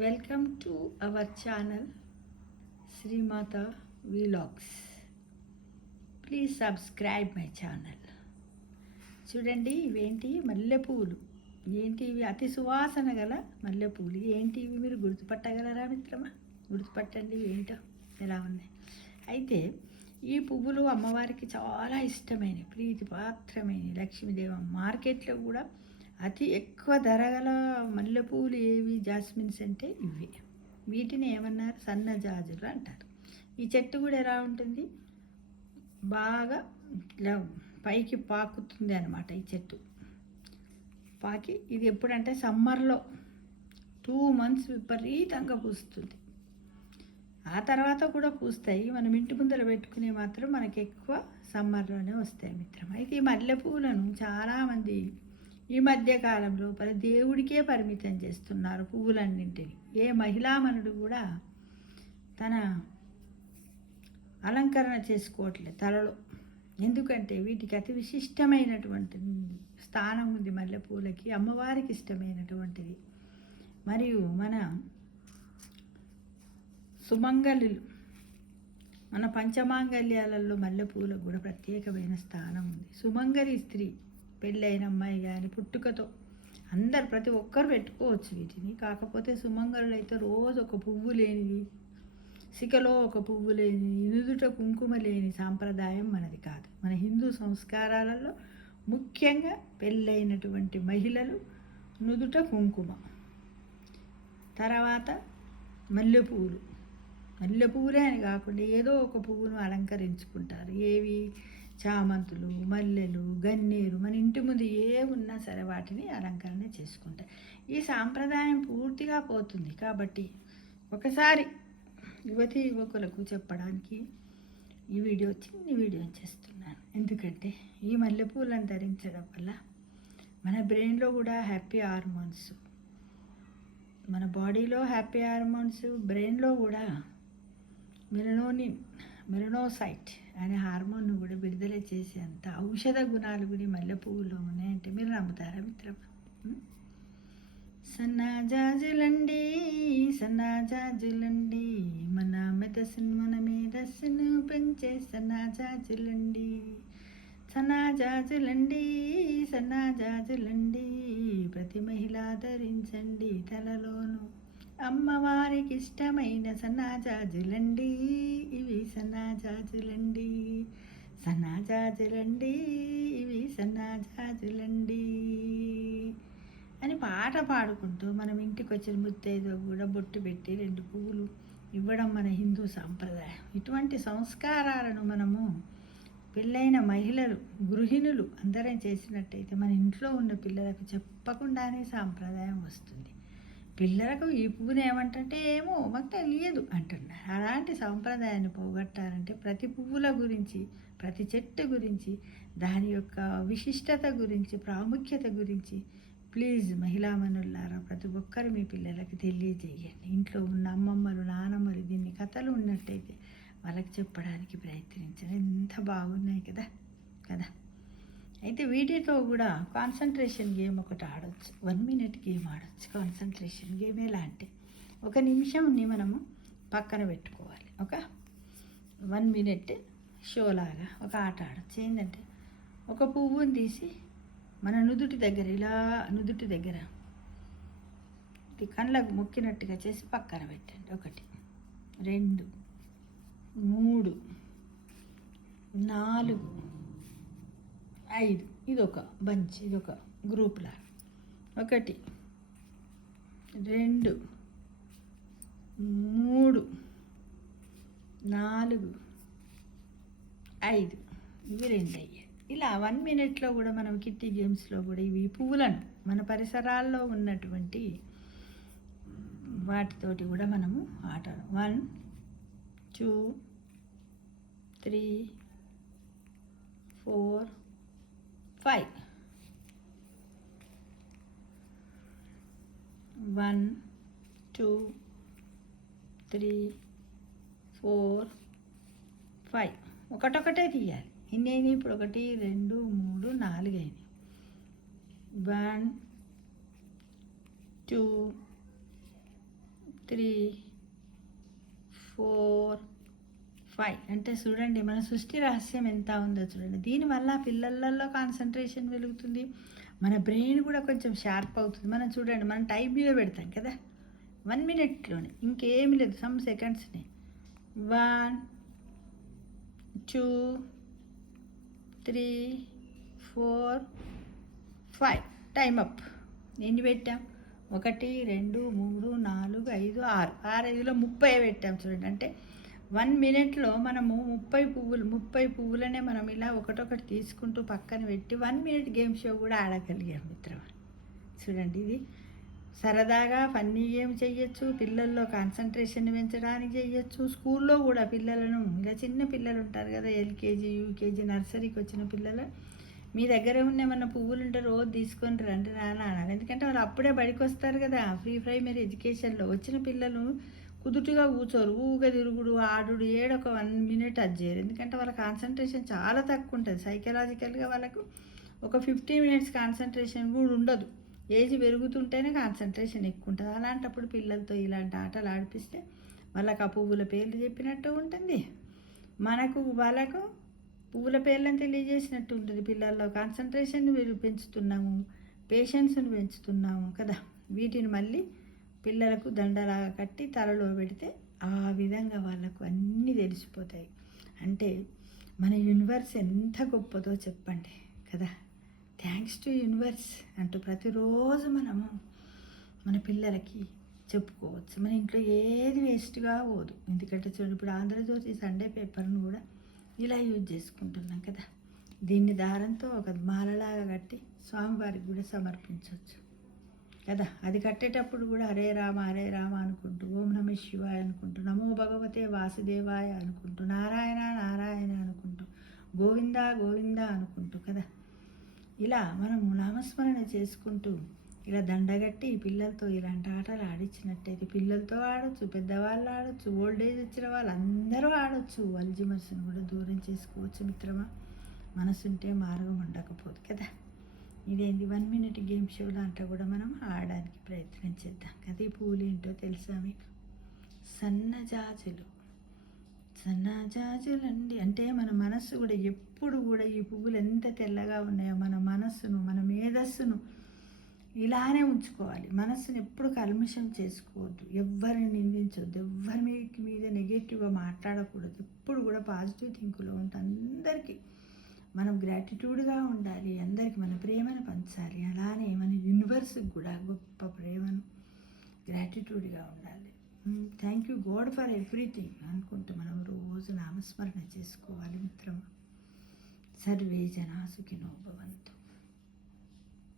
Welcome to our channel Srimata vlogs. Please subscribe my channel. చూడండి, ఇవేంటి మల్లెపూలు. ఏంటి ఇవి? అతి సువాసన గల మల్లెపూలు. ఏంటి ఇవి? మీరు గుర్తుపట్టగలరా మిత్రమా? గుర్తుపట్టండి ఏంటో ఎలా ఉన్నాయి. అయితే ఈ పువ్వులు అమ్మవారికి చాలా ఇష్టమైనవి, ప్రీతిపాత్రమైనవి. లక్ష్మీదేవి మార్కెట్లో కూడా అతి ఎక్కువ ధర గల మల్లెపూలు ఏవి? జాస్మిన్స్ అంటే ఇవి. వీటిని ఏమన్నారు? సన్నజాజులు అంటారు. ఈ చెట్టు కూడా ఎలా ఉంటుంది? బాగా ఇట్లా పైకి పాకుతుంది అనమాట. ఈ చెట్టు పాకి ఇది ఎప్పుడంటే సమ్మర్లో 2 months విపరీతంగా పూస్తుంది. ఆ తర్వాత కూడా పూస్తాయి. మనం ఇంటి ముందర పెట్టుకునే మాత్రం మనకి ఎక్కువ సమ్మర్లోనే వస్తాయి మిత్రం. అయితే ఈ మల్లెపూలను చాలామంది ఈ మధ్యకాలంలో దేవుడికే పరిమితం చేస్తున్నారు పువ్వులన్నింటినీ. ఏ మహిళామణుడు కూడా తన అలంకరణ చేసుకోవట్లేదు తలలో. ఎందుకంటే వీటికి అతి విశిష్టమైనటువంటి స్థానం ఉంది. మల్లెపూలకి అమ్మవారికి ఇష్టమైనటువంటిది. మరియు మన సుమంగళులు, మన పంచమాంగళ్యాలలో మల్లెపూలకు కూడా ప్రత్యేకమైన స్థానం ఉంది. సుమంగళి స్త్రీ, పెళ్ళైన అమ్మాయి కానీ పుట్టుకతో అందరు ప్రతి ఒక్కరు పెట్టుకోవచ్చు వీటిని. కాకపోతే సుమంగళులు అయితే రోజు ఒక పువ్వు లేనిది, సికలో ఒక పువ్వు లేని, నుదుట కుంకుమ లేని సాంప్రదాయం మనది కాదు. మన హిందూ సంస్కారాలలో ముఖ్యంగా పెళ్ళైనటువంటి మహిళలు నుదుట కుంకుమ, తర్వాత మల్లెపూలు. మల్లెపూలే అని కాకుండా ఏదో ఒక పువ్వును అలంకరించుకుంటారు. ఏవి? చామంతులు, మల్లెలు, గన్నేరు. మన ఇంటి ముందు ఏ ఉన్నా సరే వాటిని అలంకరణ చేసుకుంటారు. ఈ సాంప్రదాయం పూర్తిగా పోతుంది. కాబట్టి ఒకసారి యువతి యువకులకు చెప్పడానికి ఈ చిన్న వీడియో చేస్తున్నాను. ఎందుకంటే ఈ మల్లెపూలను ధరించడం వల్ల మన బ్రెయిన్లో కూడా హ్యాపీ హార్మోన్స్, మన బాడీలో హ్యాపీ హార్మోన్స్, బ్రెయిన్లో కూడా మెలనోసైట్ అనే హార్మోన్ను కూడా విడుదల చేసేంత ఔషధ గుణాలు కూడా మల్లెపువ్వులో ఉన్నాయంటే మీరు నమ్ముతారా మిత్రమా? సన్నాజాజులండి, సన్నాజాజులండి, మన మేధస్సును పెంచే సన్నాజాజులండి, సన్నాజాజులండి, సన్నాజాజులండి, ప్రతి మహిళ ధరించండి తలలోను అమ్మవారికి ఇష్టమైన సన్నాజాజులండి. ఇవి సన్నాజాజులండి, సన్నాజాజులండి, ఇవి సన్నాజాజులండి అని పాట పాడుకుంటూ మనం ఇంటికి వచ్చిన ముత్తైదో కూడా బొట్టు పెట్టి 2 పువ్వులు ఇవ్వడం మన హిందూ సాంప్రదాయం. ఇటువంటి సంస్కారాలను మనము పెళ్ళైన మహిళలు, గృహిణులు అందరం చేసినట్టయితే మన ఇంట్లో ఉన్న పిల్లలకు చెప్పకుండానే సాంప్రదాయం వస్తుంది. పిల్లలకు ఈ పువ్వుని ఏమంటే ఏమో మాకు తెలియదు అంటున్నారు. అలాంటి సాంప్రదాయాన్ని పోగొట్టాలంటే ప్రతి పువ్వుల గురించి, ప్రతి చెట్టు గురించి, దాని యొక్క విశిష్టత గురించి, ప్రాముఖ్యత గురించి ప్లీజ్ మహిళామణులారా ప్రతి ఒక్కరు మీ పిల్లలకి తెలియజేయండి. ఇంట్లో ఉన్న అమ్మమ్మలు, నానమ్మలు దీన్ని కథలు ఉన్నట్టయితే వాళ్ళకి చెప్పడానికి ప్రయత్నించండి. ఎంత బాగున్నాయి కదా కదా. అయితే వీటితో కూడా కాన్సన్ట్రేషన్ గేమ్ ఒకటి ఆడవచ్చు. 1 minute గేమ్ ఆడవచ్చు. కాన్సన్ట్రేషన్ గేమ్ ఎలా అంటే 1 నిమిషంని మనము పక్కన పెట్టుకోవాలి. ఒక 1 minute షో లాగా ఒక ఆట ఆడవచ్చు. ఏంటంటే ఒక పువ్వుని తీసి మన నుదుటి దగ్గర ఇలా కళ్ళకు మొక్కినట్టుగా చేసి పక్కన పెట్టండి. 1 2 3 4 5. ఇదొక బంచ్, ఇదొక గ్రూప్లా. 1 2 3 4 5 ఇవి 2 అయ్యాయి. ఇలా 1 minute కూడా మనం కిట్టి గేమ్స్లో కూడా ఇవి పువ్వులను మన పరిసరాల్లో ఉన్నటువంటి వాటితోటి కూడా మనము ఆట 1 2 3 4 5. 1 2 3 4 5 ఒకటొకటే తీయాలి. ఇన్ని ఇప్పుడు 1 2 3 4 అయింది. 1 2 3 4 5 అంటే చూడండి మన సృష్టి రహస్యం ఎంత ఉందో చూడండి. దీనివల్ల పిల్లలలో కాన్సన్ట్రేషన్ వెలుగుతుంది, మన బ్రెయిన్ కూడా కొంచెం షార్ప్ అవుతుంది. మనం చూడండి మనం టైం మీద పెడతాం కదా, 1 మినిట్లోనే, ఇంకేమి లేదు, సమ్ సెకండ్స్ని. 1 2 3 4 5 time up. ఎన్ని పెట్టాం? 1 2 3 4 5 6 6 30 పెట్టాం చూడండి. అంటే 1 మినిట్లో మనము 30 పువ్వులనే మనం ఇలా ఒకటొకటి తీసుకుంటూ పక్కన పెట్టి 1 మినిట్ గేమ్ షో కూడా ఆడగలిగాం మిత్రమా. చూడండి, ఇది సరదాగా ఫన్నీ గేమ్ చేయొచ్చు, పిల్లల్లో కాన్సన్ట్రేషన్ పెంచడానికి చేయొచ్చు. స్కూల్లో కూడా పిల్లలను, ఇలా చిన్న పిల్లలు ఉంటారు కదా, ఎల్కేజీ యూకేజీ నర్సరీకి వచ్చిన పిల్లలు, మీ దగ్గర ఉన్న ఏమన్నా పువ్వులు ఉంటే రోజు తీసుకొని రండి నాన్న అనాలి. ఎందుకంటే వాళ్ళు అప్పుడే బడికి వస్తారు కదా, ప్రైమరీ ఎడ్యుకేషన్లో వచ్చిన పిల్లలు కుదుటుగా కూర్చోరు, ఊగా తిరుగుడు ఆడుడు, ఏడొక 1 మినిట్ అది చేయరు. ఎందుకంటే వాళ్ళ కాన్సన్ట్రేషన్ చాలా తక్కువ ఉంటుంది. సైకలాజికల్గా వాళ్ళకు ఒక 15 మినిట్స్ కాన్సన్ట్రేషన్ కూడా ఉండదు. ఏజ్ పెరుగుతుంటేనే కాన్సన్ట్రేషన్ ఎక్కువ ఉంటుంది. అలాంటప్పుడు పిల్లలతో ఇలాంటి ఆటలు ఆడిపిస్తే వాళ్ళకు ఆ పువ్వుల పేర్లు చెప్పినట్టు ఉంటుంది, వాళ్ళకు పువ్వుల పేర్లను తెలియజేసినట్టు ఉంటుంది. పిల్లల్లో కాన్సన్ట్రేషన్ పెంచుతున్నాము, పేషెన్స్ని పెంచుతున్నాము కదా. వీటిని మళ్ళీ పిల్లలకు దండలాగా కట్టి తలలో పెడితే ఆ విధంగా వాళ్ళకు అన్నీ తెలిసిపోతాయి. అంటే మన యూనివర్స్ ఎంత గొప్పదో చెప్పండి కదా. థ్యాంక్స్ టు యూనివర్స్ అంటూ ప్రతిరోజు మనము మన పిల్లలకి చెప్పుకోవచ్చు. మన ఇంట్లో ఏది వేస్ట్గా పోదు. ఎందుకంటే చూడండి, ఇప్పుడు ఆంధ్రజ్యోతి సండే పేపర్ను కూడా ఇలా యూజ్ చేసుకుంటున్నాం కదా. దీన్ని దారంతో ఒక మాలలాగా కట్టి స్వామివారికి కూడా సమర్పించవచ్చు కదా. అది కట్టేటప్పుడు కూడా హరే రామ అనుకుంటూ, ఓం నమ శివాయ అనుకుంటూ, నమో భగవతే వాసుదేవాయ అనుకుంటూ, నారాయణ నారాయణ అనుకుంటూ, గోవింద గోవింద అనుకుంటూ కదా. ఇలా మనము నామస్మరణ చేసుకుంటూ ఇలా దండగట్టి పిల్లలతో ఇలాంటి ఆటలు ఆడించినట్టయితే పిల్లలతో ఆడొచ్చు, పెద్దవాళ్ళు ఆడొచ్చు, ఓల్డ్ ఏజ్ వచ్చిన వాళ్ళు అందరూ ఆడొచ్చు. అల్జిమర్స్ని కూడా దూరం చేసుకోవచ్చు మిత్రమా. మనసుంటే మార్గం ఉండకపోదు కదా. ఇదేంటి 1 మినిట్ గేమ్ షోలో అంతా కూడా మనం ఆడడానికి ప్రయత్నం చేద్దాం కదా. ఈ పూలు ఏంటో తెలుసా మీకు? సన్నజాజులండి. అంటే మన మనస్సు కూడా ఎప్పుడు కూడా ఈ పువ్వులు ఎంత తెల్లగా ఉన్నాయో మన మనస్సును, మన మేధస్సును ఇలానే ఉంచుకోవాలి. మనస్సును ఎప్పుడు కల్మషం చేసుకోవద్దు, ఎవ్వరిని నిందించవద్దు, ఎవ్వరి మీద నెగటివ్గా మాట్లాడకూడదు. ఎప్పుడు కూడా పాజిటివ్ థింక్లో ఉంటే అందరికీ మనం గ్రాటిట్యూడ్గా ఉండాలి, అందరికీ మన ప్రేమను పంచాలి. అలానే మన యూనివర్స్కి కూడా గొప్ప ప్రేమను, గ్రాటిట్యూడ్గా ఉండాలి. Thank you God for everything అనుకుంటూ మనం రోజు నామస్మరణ చేసుకోవాలి మిత్రమా. సర్వే జనా సుఖినో భవంతు.